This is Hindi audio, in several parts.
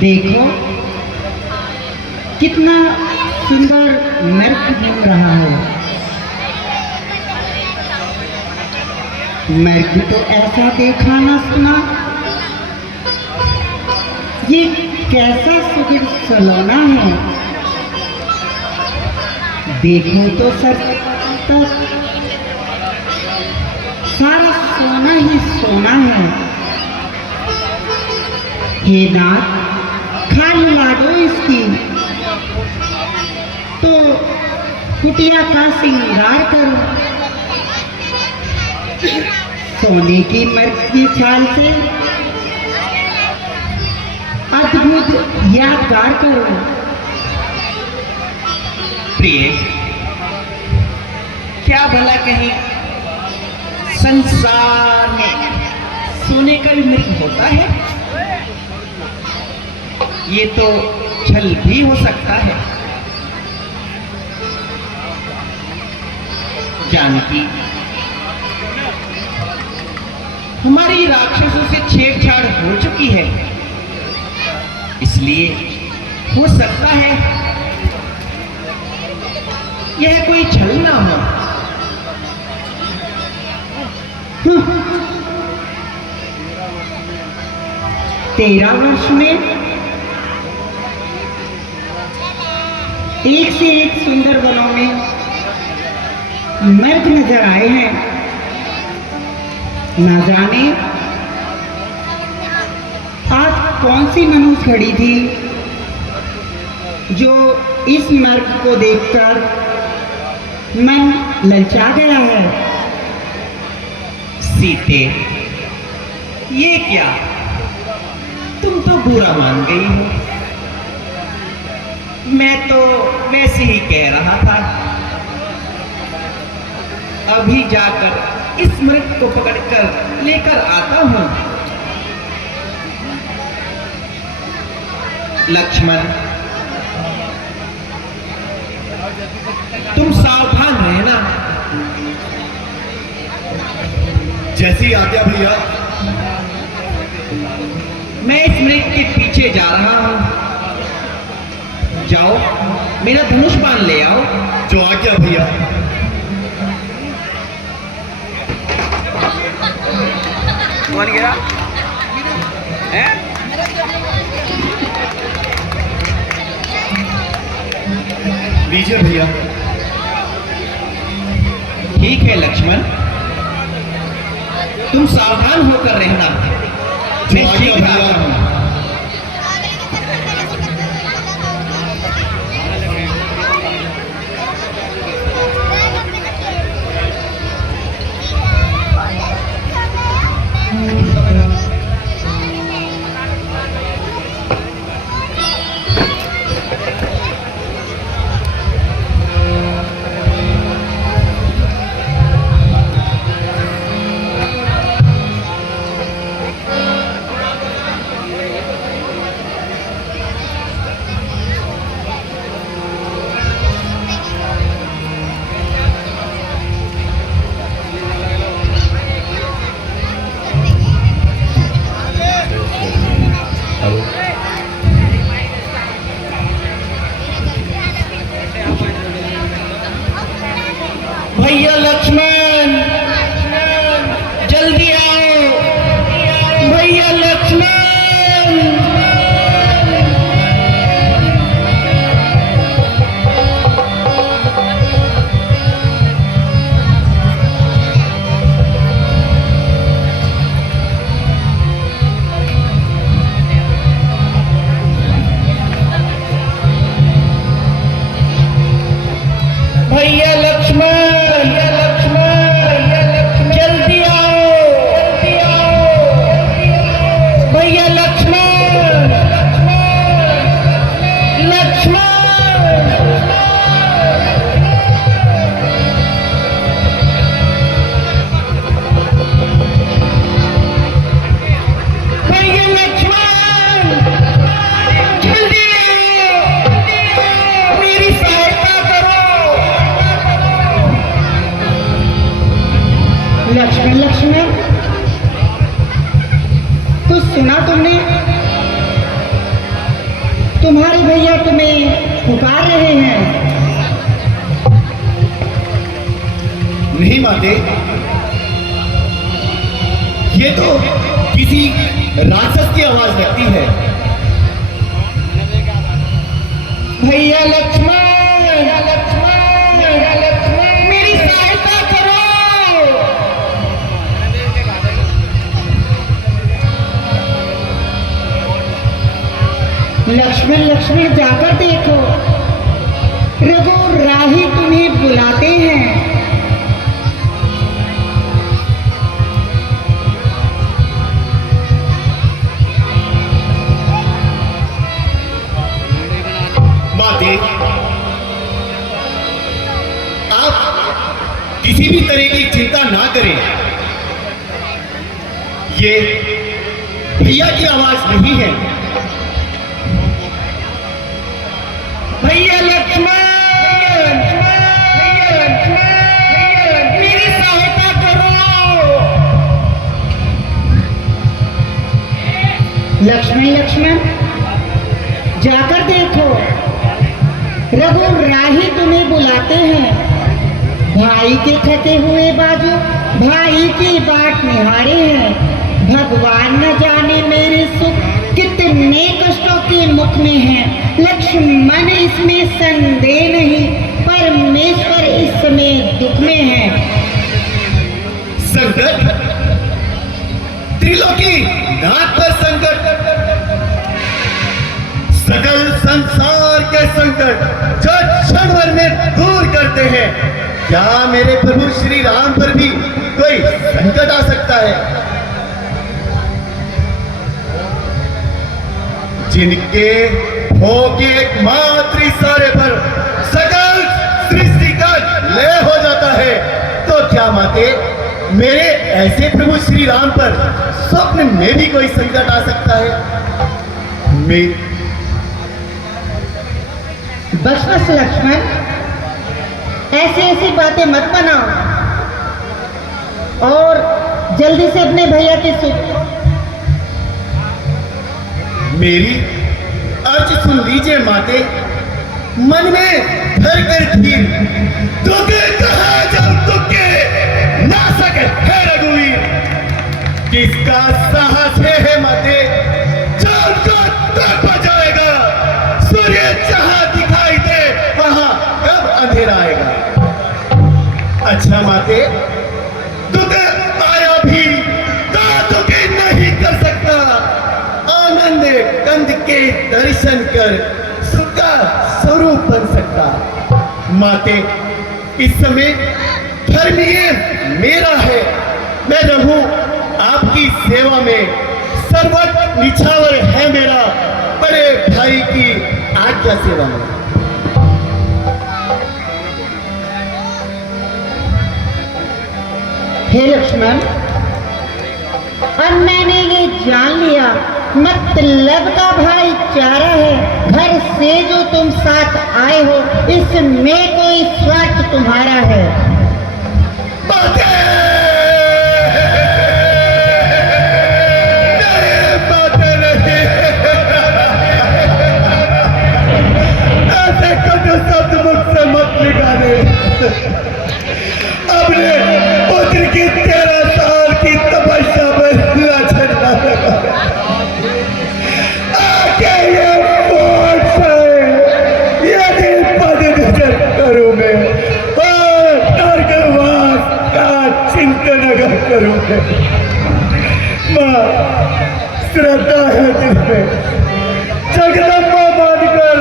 देखो कितना सुंदर नृत्य घूम रहा है। नृत्य तो ऐसा देखा ना सुना। ये कैसा सुंदर सलोना है। देखो तो सर तक सारा सोना ही सोना है। हे नाथ, खाल लाडो इसकी तो कुटिया का श्रृंगार करो। सोने की मर्द की छाल से अद्भुत यादगार करो। प्रिय, क्या भला कहीं संसार में सोने का भी मृग होता है? ये तो छल भी हो सकता है। जानकी हमारी राक्षसों से छेड़छाड़ हो चुकी है, इसलिए हो सकता है यह कोई छल ना हो। 13 वर्ष में एक से एक सुंदर वनों में मर्द नजर आए हैं। ना जाने आज कौन सी मनुष्य खड़ी थी जो इस मर्द को देखकर मन ललचा गया है। सीते, ये क्या, तुम तो बुरा मान गई हो। मैं तो वैसे ही कह रहा था। अभी जाकर इस मृग को पकड़कर लेकर आता हूं। लक्ष्मण, तुम सावधान रहना। जैसी आज्ञा भैया। मैं इस मृग के पीछे जा रहा हूं। जाओ, मेरा धनुष बाण ले आओ। जो आज्ञा भैया। कौन गिरा है? लीजिए भैया। ठीक है लक्ष्मण, तुम सावधान होकर रहना। मैं शीघ्र आ रहा हूं। भैया लक्ष्मण, जल्दी आओ। भैया लक्ष्मण। भैया लक्ष्मण, जल्दी आओ। भैया लक्ष्मण, लक्ष्मण। भैया लक्ष्मण, जल्दी आओ। मेरी सहायता करो। लक्ष्मण, लक्ष्मण, कुछ सुना तुमने? तुम्हारे भैया तुम्हें पुकार रहे हैं। नहीं माते, ये तो किसी राक्षस की आवाज लगती है। भैया लक्ष्मण, मेरी सहायता करो। लक्ष्मण लक्ष्मण जाकर देखो, रघु राही तुम्हें बुलाते हैं। माते, आप किसी भी तरह की चिंता ना करें। ये भैया की आवाज नहीं है। भैया लक्ष्मण, मेरी सहायता करो। लक्ष्मण लक्ष्मण जाकर देखो, रघु राही तुम्हें बुलाते हैं। भाई के थके हुए बाजू भाई की बाट निहारे हैं। भगवान न जाने मेरे सुख कितने कष्टों के मुख में है। लक्ष्मण इसमें संदेह नहीं, परमेश्वर इस समय दुख में है। संकट, त्रिलोकी नाथ पर संकट, सकल संसार के संकट जो क्षण भर में दूर करते हैं। क्या मेरे प्रभु श्री राम पर भी कोई संकट आ सकता है? जिनके भोग एकमात्र इशारे पर सकल सृष्टि का लय हो जाता है, तो क्या माते मेरे ऐसे प्रभु श्री राम पर स्वप्न में भी कोई संकट आ सकता है? मैं बस बस लक्ष्मण, ऐसी ऐसी बातें मत बनाओ और जल्दी से अपने भैया की सुख। मेरी अर्ज सुन लीजिए माते, मन में धर कर धीर, तुके कहा जब तुके ना सके है रघुवीर। किसका साहस है माते, जब को तक बजाएगा। सूर्य जहां दिखाई दे वहां कब अंधेरा आएगा। अच्छा माते, तुके आया भी तुके नहीं कर सकता। आनंद कंद के दर्शन कर सुख का स्वरूप बन सकता। माते, इस समय धर्मीय मेरा है। मैं रहूं आपकी सेवा में। सर्वत्र निछावर है मेरा बड़े भाई की आज्ञा सेवा में। हे लक्ष्मण, अब मैंने ये जान लिया, मतलब का भाईचारा है। घर से जो तुम साथ आए हो, इसमें कोई स्वार्थ तुम्हारा है। ऐसे कभी शब्द मुझसे मत निकाले। अपने पुत्र की 13 साल की तपस्या में लचकना लगा। आके ये वोट से यदि पद नजर करूं मैं, और नरकवास का चिंतन अगर करूं मैं। मां, श्रद्धा है दिल में, जगदम्बा मानकर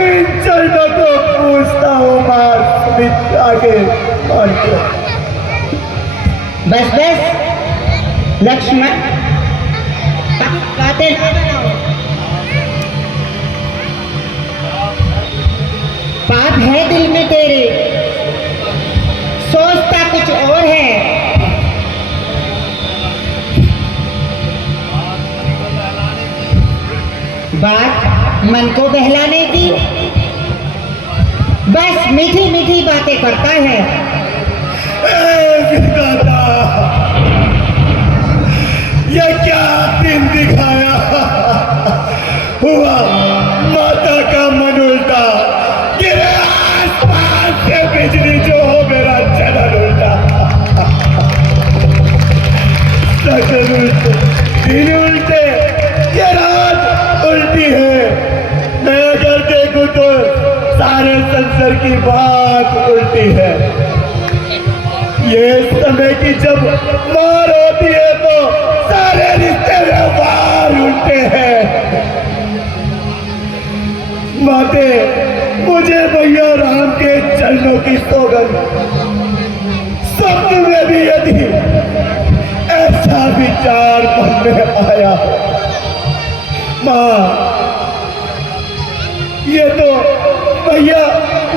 इन चरणों को पूछता हूँ। मां, आगे मानकर। बस बस लक्ष्मण, बातें ना बनाओ। पाप है दिल में तेरे, सोचता कुछ और है। बात मन को बहलाने की, बस मीठी मीठी बातें करता है। दादा, ये क्या दिन दिखाया हुआ। अक्सर की बात उल्टी है। ये समय की जब मार होती है तो सारे रिश्ते व्यवहार उल्टे हैं। माते, मुझे भैया राम के चरणों की सौगंध, स्वप्न में भी यदि ऐसा विचार मन में आया, माँ, ये तो भैया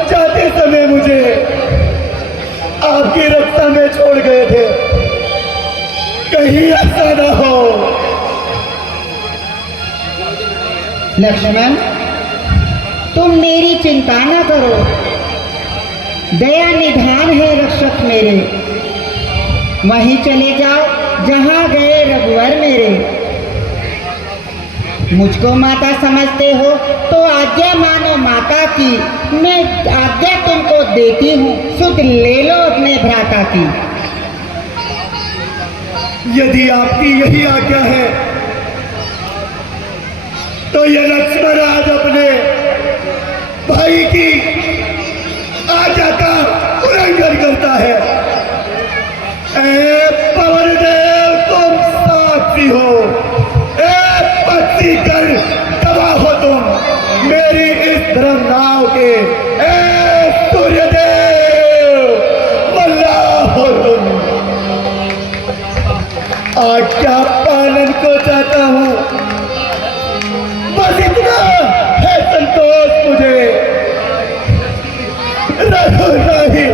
जाते समय मुझे आपकी रक्षा में छोड़ गए थे, कहीं ऐसा ना हो। लक्ष्मण, तुम मेरी चिंता न करो, दया निधान है रक्षक मेरे। वहीं चले जाओ जहां गए रघुवर मेरे। मुझको माता समझते हो तो आज्ञा मानो माता की, मैं आज्ञा तुमको देती हूँ, सुध ले लो अपने भ्राता की। यदि आपकी यही आज्ञा है तो ये लक्ष्मण आज अपने भाई की आज्ञा का उल्लंघन करता है। ए पवन देव, तुम साक्षी हो, ए पक्षीगण गवाह हो तुम मेरी इस धर्म नाव के। ए सूर्यदेव, मल्लाह हो तुम। आज्ञा पालन को चाहता हूँ, बस इतना है संतोष मुझे। रघुराही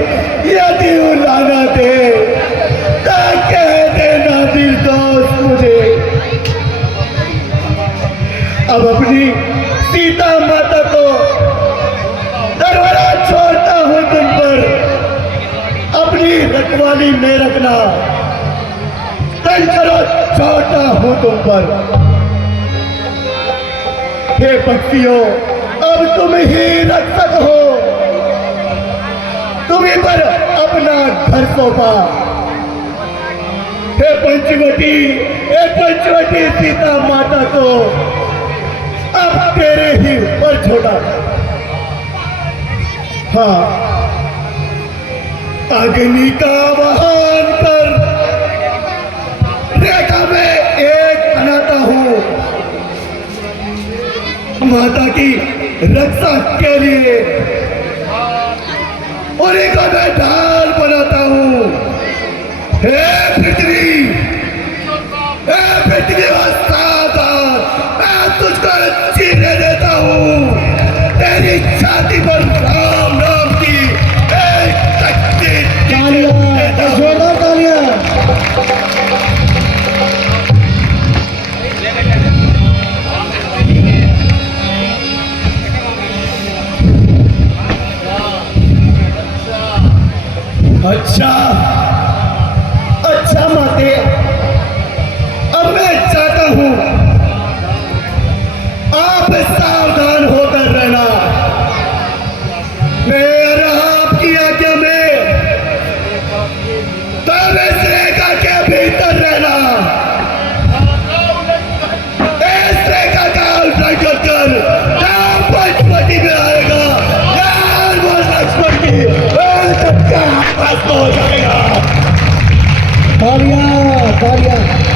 यदि उलाना दे तो कह देना निर्दोष मुझे। अब अपनी सीता माता को दरबारा छोड़ता हूँ तुम पर, अपनी रखवाली में रखना, करो छोड़ता हूँ तुम पर। हे पक्षियों, अब तुम ही रक्षक हो, तुम्हीं पर अपना घर सौंपा। हे पंचवटी सीता माता को अब तेरे ही पर छोड़ा। हाँ, अग्नि का वाहन कर रेखा में एक बनाता हूँ, माता की रक्षा के लिए उन्हीं को मैं ढाल बनाता हूँ। हे पृथ्वी सावधान, मैं तुझको जीने देता हूँ। तेरी छाती पर राम नाम की एक तख्ती तालियां, जोरदार तालियां। अच्छा अच्छा माते, अब मैं चाहता हूं आप सावधान होकर रहना। मैं रहा आपकी आज्ञा में, तब इस रेखा के भीतर रहना। इस रेखा का उल्लंघन कर जहाँ पंचवटी में आएगा, यार वो लक्ष्मण की हो जाएगा। तालियां, तालियां।